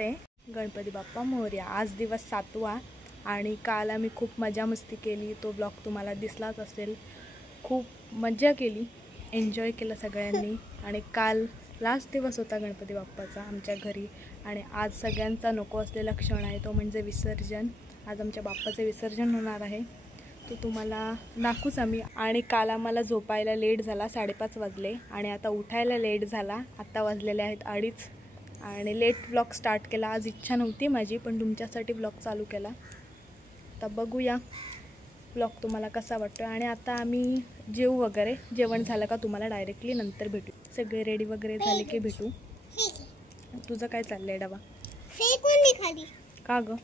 नमस्ते. गणपती बाप्पा मोरया. आज दिवस 7वा आणि काल आम्ही खूप मजा मस्ती केली. तो ब्लॉग तुम्हाला दिसलाच असेल. खूप मजा केली, एन्जॉय केलं सगळ्यांनी. आणि काल लास्ट दिवस होता गणपती बाप्पाचा आमच्या घरी आणि आज सगळ्यांचा नको असलेला क्षण आहे, तो म्हणजे विसर्जन. आज आमच्या बाप्पाचे विसर्जन होणार आहे, तो तुम्हाला दाखवूच आम्ही. आणि काल आम्हाला झोपायला लेट झाला, 5:30 वाजले आणि आता उठायला लेट झाला. आत्ता वाजलेले आहेत 2:30 आणि लेट ब्लॉग स्टार्ट केला. आज इच्छा नव्हती माझी, पण तुमच्यासाठी ब्लॉग चालू केला. आता बघूया ब्लॉग तुम्हाला कसा वाटतो. आणि आता आम्ही जेवू वगैरे. जेवण झालं का तुम्हाला डायरेक्टली नंतर भेटू. सगळे रेडी वगैरे झाले की भेटू. तुझं काय चाललंय डबा? खाली का ग?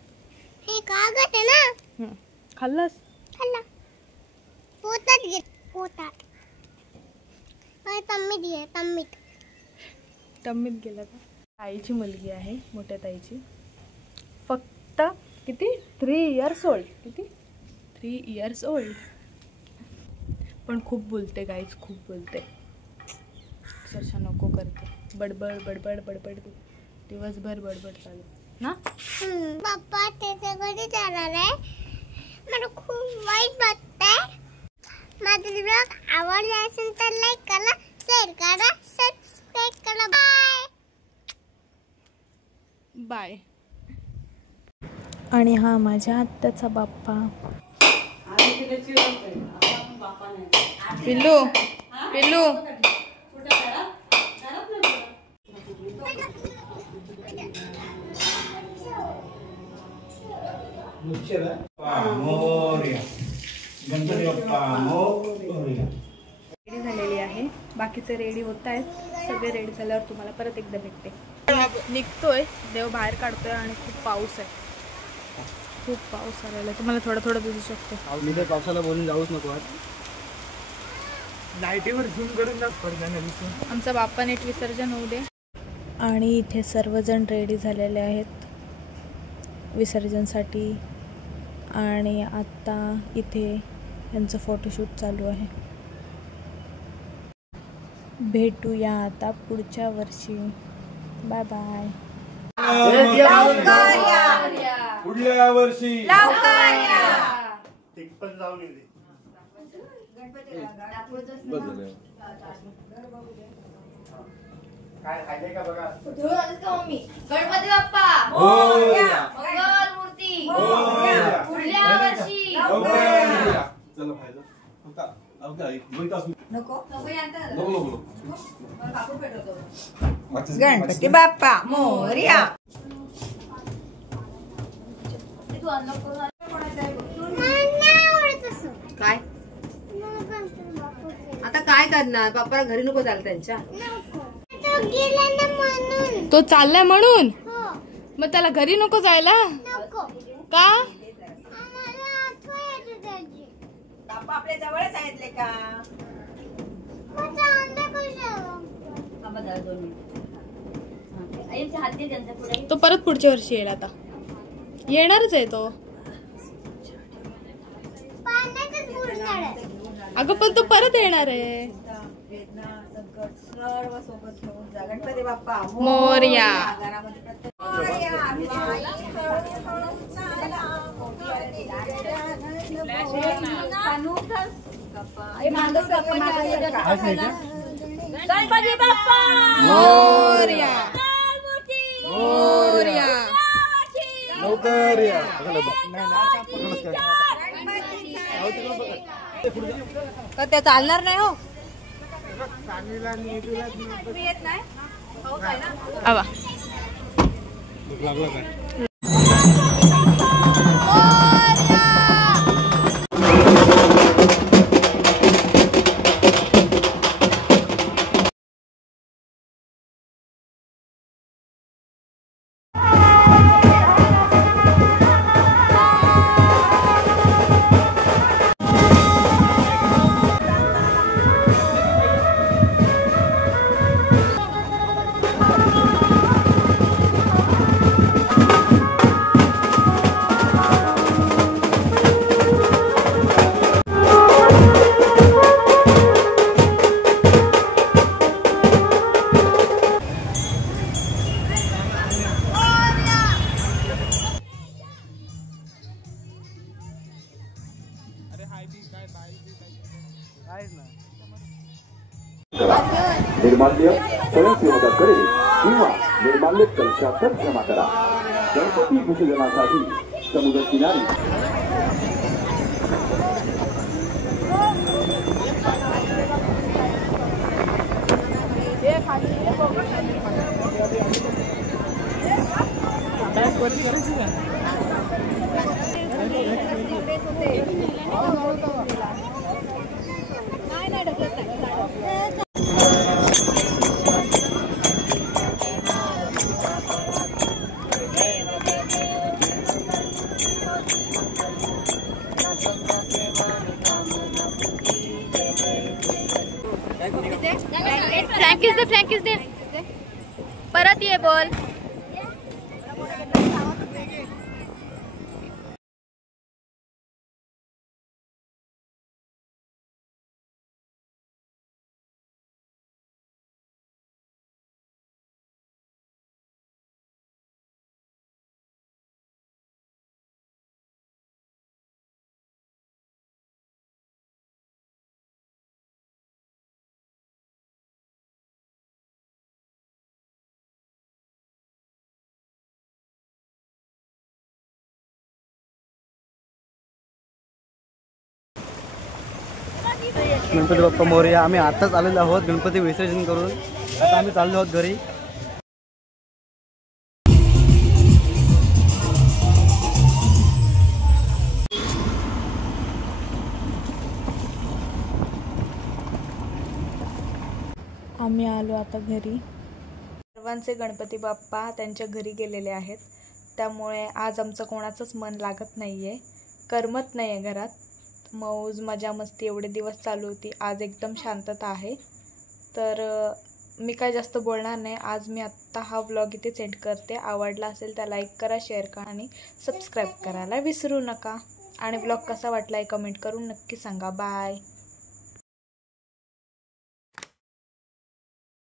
हे कागद आहे ना. खाल्लंस? खाल्ला. पोटात घे, पोटात. काय तम्मीत घे, तम्मीत. तम्मीत गेलं का? ताईची मुलगी आहे, मोठ्या ताईची. फक्त किती? 3 इयर्स ओल्ड. किती? 3 इयर्स ओल्ड. पण खूप बोलते गाईज, खूप बोलते. अक्षरशः नको करते. बडबड बडबड बडबड दिवसभर बडबड चालू ना. पप्पा त्याच्याकडे जाणार आहे. मला खूप वाईट वाटतंय. माझा ब्लॉग आवडला असेल तर लाईक करा, शेअर करा, सबस्क्राईब करा. Bye bye. आणि हा माझ्या आत्याचा बाप्पा. पिल्लू पिल्लू रेडी झालेली आहे. बाकीचे रेडी होत आहेत. सगळे रेडी झाल्यावर तुम्हाला परत एकदा भेटते. निघतोय, देव बाहेर काढतोय आणि खूप पाऊस आहे. खूप पाऊस आलेला. तुम्हाला थोडा थोडा दिसू शकतो. मी तर पावसाला बोलून जाऊच नको. आज लाईटीवर झूम करून आमचा बाप्पा नीट विसर्जन होऊ दे. आणि इथे सर्वजण रेडी झालेले आहेत विसर्जनसाठी. आणि आता इथे यांचं फोटोशूट चालू आहे. भेटूया आता पुढच्या वर्षी. Bye bye. पुढल्या वर्षी पण जाऊन येते. काय खायचंय का बघा. गणपती बाप्पा मोरया, मंगल मूर्ती मोरया, पुढल्या वर्षी चला खायचं. नको गणपती बाप्पा मोरया. काय आता काय करणार? बाप्पाला घरी नको जायला त्यांच्या. तो चाललाय म्हणून. मग त्याला घरी नको जायला का? बाप्पा आपल्या जवळच आहेत का? तो परत पुढच्या वर्षी येईल. आता येणारच आहे तो. अगं पण तो परत येणार आहे. सर्व सोबत घेऊन जा. गणपती बाप्पा मोरया. गणपती बाप्पा मोरया मोरया. लवकर या. ते चालणार नाही हो. आवा लागला काय? निर्माल्य स्वयंसेवकाकडे किंवा निर्माल्य कलशातच जमा करा. गणपती विसर्जनासाठी समुद्र किनारी फ्रँकीज दे परत ये बोल. गणपती बाप्पा मोरया. आम्ही आताच आलेलो आहोत गणपती विसर्जन करून. आता आम्ही चाललो आहोत घरी. आम्ही आलो आता घरी. सर्वांचे गणपती बाप्पा त्यांच्या घरी गेलेले आहेत, त्यामुळे आज आमचं कोणाचंच मन लागत नाही आहे, करमत नाही आहे घरात. मौज मजा मस्ती एवढे दिवस चालू होती. आज एकदम शांतता आहे. तर मी काय जास्त बोलणार नाही. आज मी आत्ता हा व्लॉग इथे सेंड करते. आवडला असेल तर लाईक करा, शेअर करा आणि सबस्क्राईब करायला विसरू नका. आणि व्लॉग कसा वाटला आहे कमेंट करून नक्की सांगा. बाय.